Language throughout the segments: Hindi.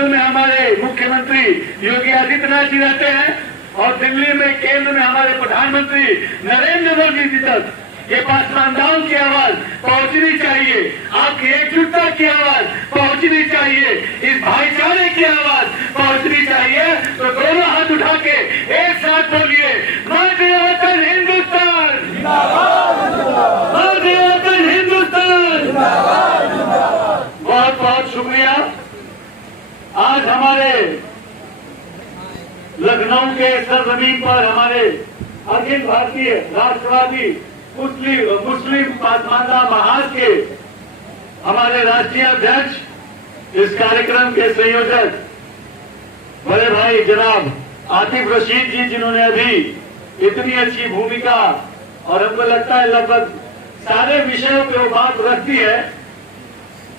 बगल में हमारे मुख्यमंत्री योगी आदित्यनाथ जी रहते हैं और दिल्ली में केंद्र में हमारे प्रधानमंत्री नरेंद्र मोदी जी तक ये पासमानदारों की आवाज पहुंचनी चाहिए, आपकी एकजुटता की आवाज पहुंचनी चाहिए, इस भाईचारे की आवाज पहुंचनी चाहिए। तो दोनों हाथ उठा के एक साथ बोलिए, माँ वतन हिंदुस्तान, माँ वतन हिंदुस्तान। बहुत बहुत शुक्रिया। आज हमारे लखनऊ के सरजमीन पर हमारे अखिल भारतीय राष्ट्रवादी मुस्लिम पासमानदा महाज के हमारे राष्ट्रीय अध्यक्ष, इस कार्यक्रम के संयोजक बड़े भाई जनाब आतिफ रशीद जी, जिन्होंने अभी इतनी अच्छी भूमिका और हमको लगता है लगभग सारे विषयों पे वो बात रखती है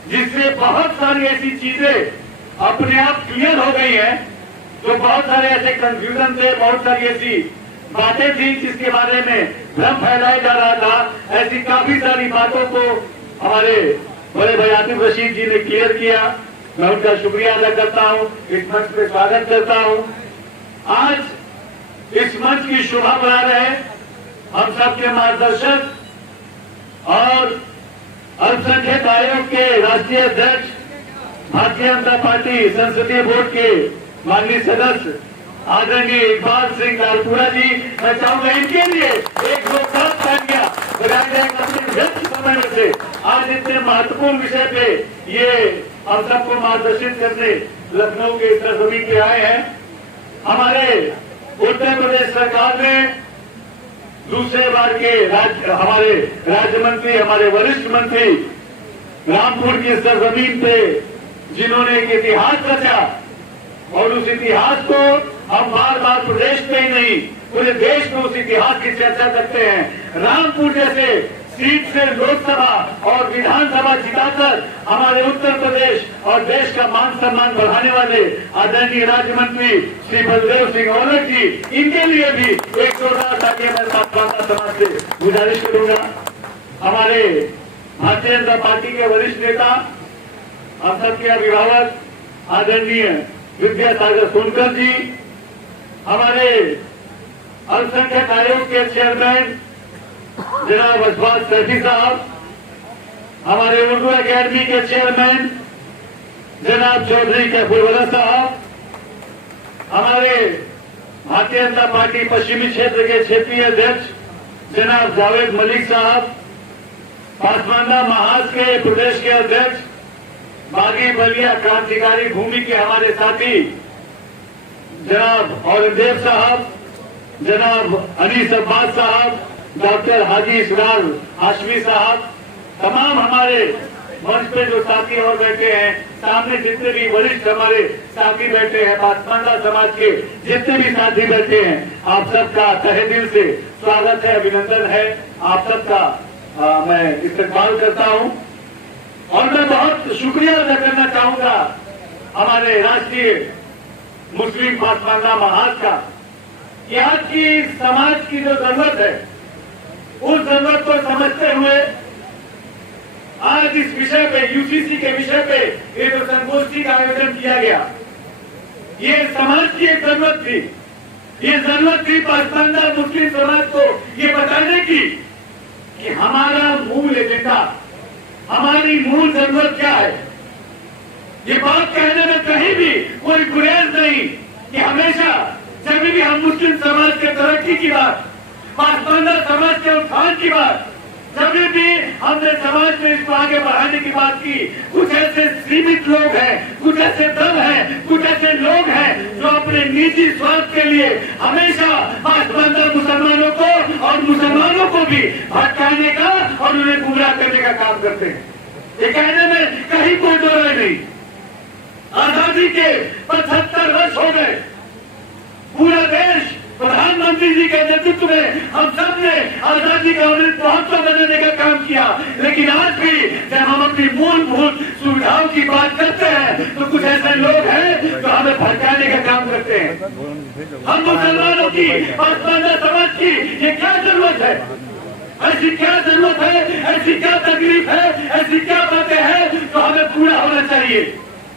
जिससे बहुत सारी ऐसी चीजें अपने आप क्लियर हो गई है, जो बहुत सारे ऐसे कंफ्यूजन थे, बहुत सारी ऐसी बातें थी जिसके बारे में भ्रम फैलाया जा रहा था। ऐसी काफी सारी बातों को हमारे बड़े भाई आतिफ रशीद जी ने क्लियर किया। मैं उनका शुक्रिया अदा करता हूं, इस मंच पे स्वागत करता हूं। आज इस मंच की शोभा बढ़ा रहे हम सबके मार्गदर्शक और अल्पसंख्यक आयोग के राष्ट्रीय अध्यक्ष, भारतीय जनता पार्टी संसदीय बोर्ड के माननीय सदस्य आदरणीय इकबाल सिंह लालपुरा जी। मैं चाहूंगा इनके लिए एक जोरदार तालियां बजाई जाए अपने व्यस्त समय में से आज इतने महत्वपूर्ण विषय पे ये हम सबको मार्गदर्शित करने लखनऊ के सरजमीन पे आए हैं। हमारे उत्तर प्रदेश सरकार ने दूसरे बार के हमारे राज्य मंत्री, हमारे वरिष्ठ मंत्री रामपुर की सरजमीन पे जिन्होंने एक इतिहास रचा और उस इतिहास को हम बार बार प्रदेश में ही नहीं पूरे देश में उस इतिहास की चर्चा करते हैं। रामपुर जैसे सीट से लोकसभा और विधानसभा जिताकर हमारे उत्तर प्रदेश और देश का मान सम्मान बढ़ाने वाले आदरणीय राज्य मंत्री श्री बलदेव सिंह औलख जी, इनके लिए भी एक जोरदार तालियां मैं पासमानदा समाज से गुजारिश करूंगा। हमारे भारतीय जनता पार्टी के वरिष्ठ नेता, हम सबके अभिभावक आदरणीय विद्यासागर सोनकर जी, हमारे अल्पसंख्यक आयोग के चेयरमैन जनाब अशफाक सैफी साहब, हमारे उर्दू अकेडमी के चेयरमैन जनाब चौधरी कैफुलवला साहब, हमारे भारतीय जनता पार्टी पश्चिमी क्षेत्र के क्षेत्रीय अध्यक्ष जनाब जावेद मलिक साहब, पासमानदा महाज के प्रदेश के अध्यक्ष बागी बलिया क्रांतिकारी भूमि के हमारे साथी जनाब औरंगजेब साहब, जनाब अनीस अब्बास साहब, डॉक्टर हाजी इसरार हाशमी साहब, तमाम हमारे मंच पे जो साथी और बैठे हैं, सामने जितने भी वरिष्ठ हमारे साथी बैठे हैं, पासमानदा समाज के जितने भी साथी बैठे हैं, आप सबका तहे दिल से स्वागत है, अभिनंदन है। आप सबका मैं इस्तकबाल करता हूं और मैं बहुत शुक्रिया अदा करना चाहूंगा हमारे राष्ट्रीय मुस्लिम पासमानदा महाज का कि आज की समाज की जो जरूरत है उस जरूरत को समझते हुए आज इस विषय पे, यूसीसी के विषय पे ये जो संगोष्ठी का आयोजन किया गया, ये समाज की एक जरूरत थी। ये जरूरत थी पासमानदा मुस्लिम समाज को ये बताने की कि हमारा मूल एजेंडा, हमारी मूल जरूरत क्या है। ये बात कहने में कहीं भी कोई गुरेज नहीं कि हमेशा जब भी हम मुस्लिम समाज के तरक्की की बात, पासमानदा समाज के उत्थान की बात, जब भी हमने समाज में इसको आगे बढ़ाने की बात की, कुछ ऐसे सीमित लोग हैं, कुछ ऐसे दल हैं, कुछ ऐसे लोग हैं जो अपने निजी स्वार्थ के लिए हमेशा पासमानदा मुसलमानों को और मुसलमानों को भी भटकाने का और उन्हें गुमराह करने का काम करते हैं। ये कहने में कहीं कोई दो राय नहीं। आजादी के 75 वर्ष हो गए, पूरा देश प्रधानमंत्री जी के नेतृत्व में हम सब ने आजादी का अमृत महोत्सव बनाने का काम किया, लेकिन आज भी जब हम अपनी मूलभूत सुविधाओं की बात करते हैं तो कुछ ऐसे लोग हैं जो हमें भटकाने का काम करते हैं। हम मुसलमानों की, पासमानदा समाज की ये क्या जरूरत है, ऐसी क्या जरूरत है, ऐसी क्या तकलीफ है, ऐसी क्या बातें हैं जो हमें पूरा होना चाहिए।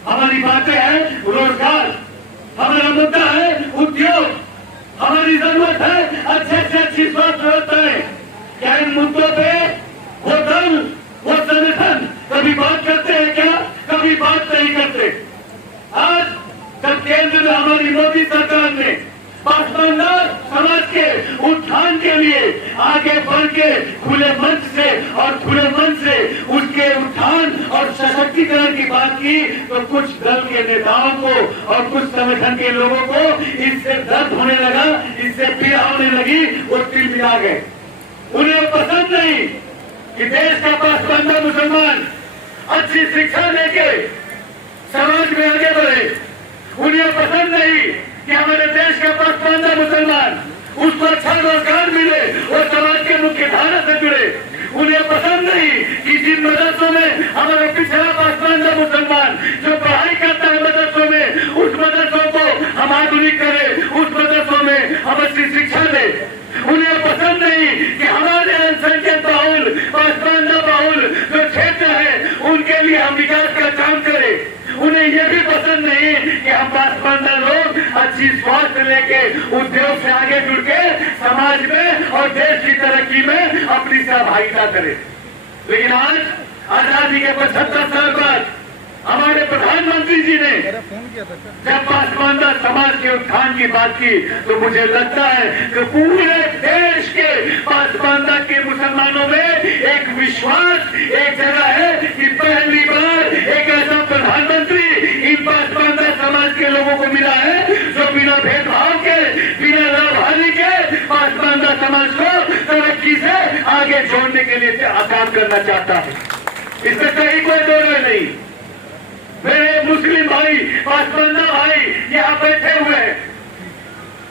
हमारी बातें हैं रोजगार, हमारा मुद्दा है उद्योग, हमारी जरूरत है अच्छे से अच्छी स्वास्थ्य व्यवस्थाएं। क्या इन मुद्दों पे वो दल, वो संगठन कभी बात करते हैं क्या? कभी बात नहीं करते। आज जब केंद्र में हमारी मोदी सरकार ने पासवान समाज के उत्थान के लिए आगे बढ़ के खुले मंच से और खुले मन से उसके उत्थान और सशक्तिकरण की बात की, तो कुछ दल के नेताओं को और कुछ संगठन के लोगों को इससे दर्द होने लगा, इससे पीड़ा होने लगी, वो तिल मिला गए। उन्हें पसंद नहीं कि देश का पासवान मुसलमान अच्छी शिक्षा लेके समाज में आगे बढ़े। उन्हें पसंद नहीं कि हमारे देश का पासवान मुसलमान उसको अच्छा रोजगार मिले और समाज के मुख्य धारा से जुड़े। उन्हें पसंद नहीं कि जिन मदरसों में हमारा पिछड़ा पासवान मुसलमान जो पढ़ाई करता है मदरसों में, उस मदरसों को हम आधुनिक करें, उस मदरसों में हम अच्छी शिक्षा दें। उन्हें पसंद नहीं कि हमारे अल्पसंख्यक बाहुल, पासवान बाहुल जो क्षेत्र है उनके लिए हम विकास का काम करें। उन्हें यह भी पसंद नहीं कि हम पासवान लोग अच्छी स्वास्थ्य लेके उद्योग से आगे जुड़ के समाज में और देश की तरक्की में अपनी सहभागिता करें। लेकिन आज आजादी के 75 साल बाद हमारे प्रधानमंत्री जी ने जब पासवान समाज के उत्थान की बात की, तो मुझे लगता है कि पूरे देश के पासवान के मुसलमानों में एक विश्वास, एक जगह है कि पहली बार एक ऐसा प्रधानमंत्री इन पासवान समाज के लोगों को मिला है जो बिना भेदभाव के, बिना लाभानी के पासवान समाज को तरक्की से आगे जोड़ने के लिए काम करना चाहता है। इसमें कहीं कोई दो नहीं। मेरे मुस्लिम भाई, पासवान भाई यहाँ बैठे हुए हैं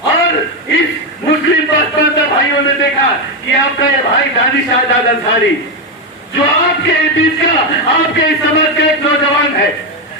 और इस मुस्लिम पासवान भाइयों ने देखा कि आपका ये भाई दानिश आजाद अंसारी जो आपके बीच का, आपके इस समाज का एक नौजवान है,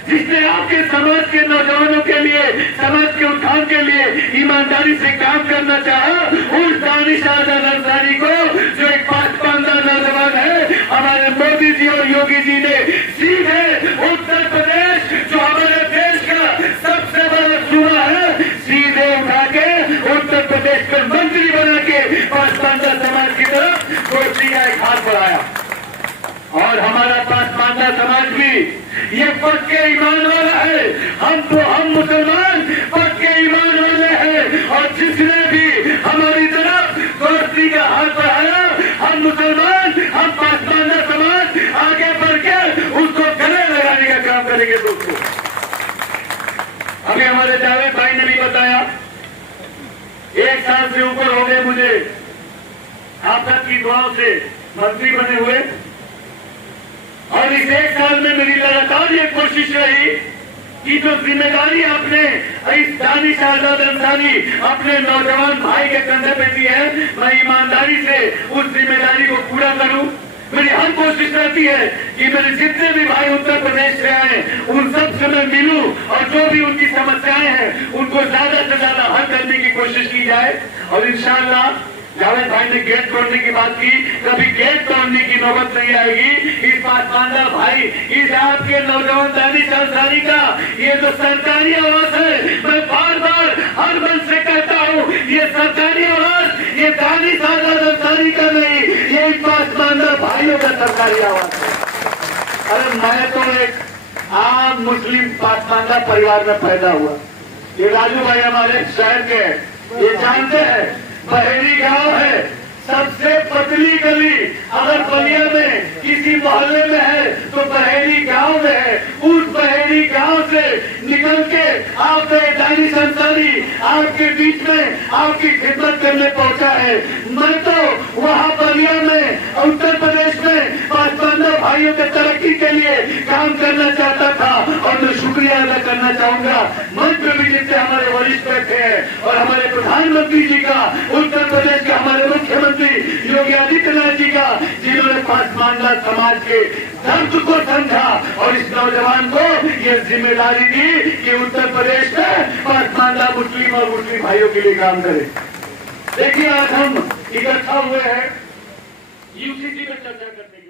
जिसने आपके समाज के नौजवानों के लिए, समाज के उत्थान के लिए ईमानदारी से काम करना चाहा, उस दानिश आजाद अंसारी को जो एक पासवान नौजवान है, हमारे मोदी जी और योगी जी ने सीधे उत्तर प्रदेश जो हमारे देश का सबसे बड़ा सूबा है, सीधे उठा के उत्तर प्रदेश का मंत्री बना के पासवान समाज की तरफ दोस्ती का एक हाथ बढ़ाया। और हमारा पासवान समाज भी ये पक्के ईमान वाला है। हम मुसलमान पक्के ईमान वाले हैं और जिसने भी हमारी तरफ दोस्ती का हाथ बढ़ाया, हम मुसलमान, हम पासवान समाज आगे बढ़ के उसको गले लगाने का काम करेंगे। दोस्तों, अभी हमारे जावेद भाई ने भी बताया, 1 साल से ऊपर हो गए मुझे आप सबकी दुआओं से मंत्री बने हुए, और इस 1 साल में मेरी लगातार ये कोशिश रही कि जो जिम्मेदारी आपने इस दानिश आजाद अंसारी अपने नौजवान भाई के कंधे पे दी है, मैं ईमानदारी से उस जिम्मेदारी को पूरा करूं। मेरी हर कोशिश रहती है कि मेरे जितने भी भाई उत्तर प्रदेश से आए उन सब से मैं मिलूं और जो भी उनकी समस्याएं हैं उनको ज्यादा से ज्यादा हल करने की कोशिश की जाए। और इंशाअल्लाह जावेद भाई ने गेट तोड़ने की बात की, कभी गेट तोड़ने की नौबत नहीं आएगी। इस पासवान भाई, इस आपके नौजवान दानिश अंसारी का ये जो सरकारी आवाज है, मैं बार बार हर मन से कहता हूँ, ये सरकारी आवाज ये दानिश अंसारी का नहीं, ये पासवान भाइयों का सरकारी आवाज है। अरे मैं तो एक आम मुस्लिम पासवान परिवार में पैदा हुआ। ये राजू भाई हमारे शहर के, ये जानते हैं बहेरी गांव है, सबसे पतली गली अगर बलिया में किसी मोहल्ले में है तो बहेरी गांव में है। उस बहेरी गांव से निकल के आपके दानिश अंसारी आपके बीच में आपकी खिदमत करने पहुंचा है। मैं तो वहां बलिया में उत्तर प्रदेश में पासवान भाइयों के तरक्की के लिए काम करना चाहता था और मैं शुक्रिया अदा करना चाहूंगा मंच में भी जिससे हमारे वरिष्ठ बैठे हैं और हमारे प्रधानमंत्री जी का, उत्तर प्रदेश के हमारे मुख्यमंत्री योगी आदित्यनाथ जी का, जिन्होंने पासवान समाज के दर्द को समझा और इस नौजवान को ये जिम्मेदारी दी कि उत्तर प्रदेश में पासवान मुस्लिम और मुस्लिम भाइयों के लिए काम करे। देखिए आज हम इकट्ठा हुए हैं यूसीसी में चर्चा करने